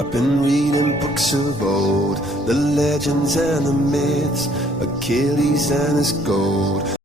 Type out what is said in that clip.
I've been reading books of old, the legends and the myths, Achilles and his gold.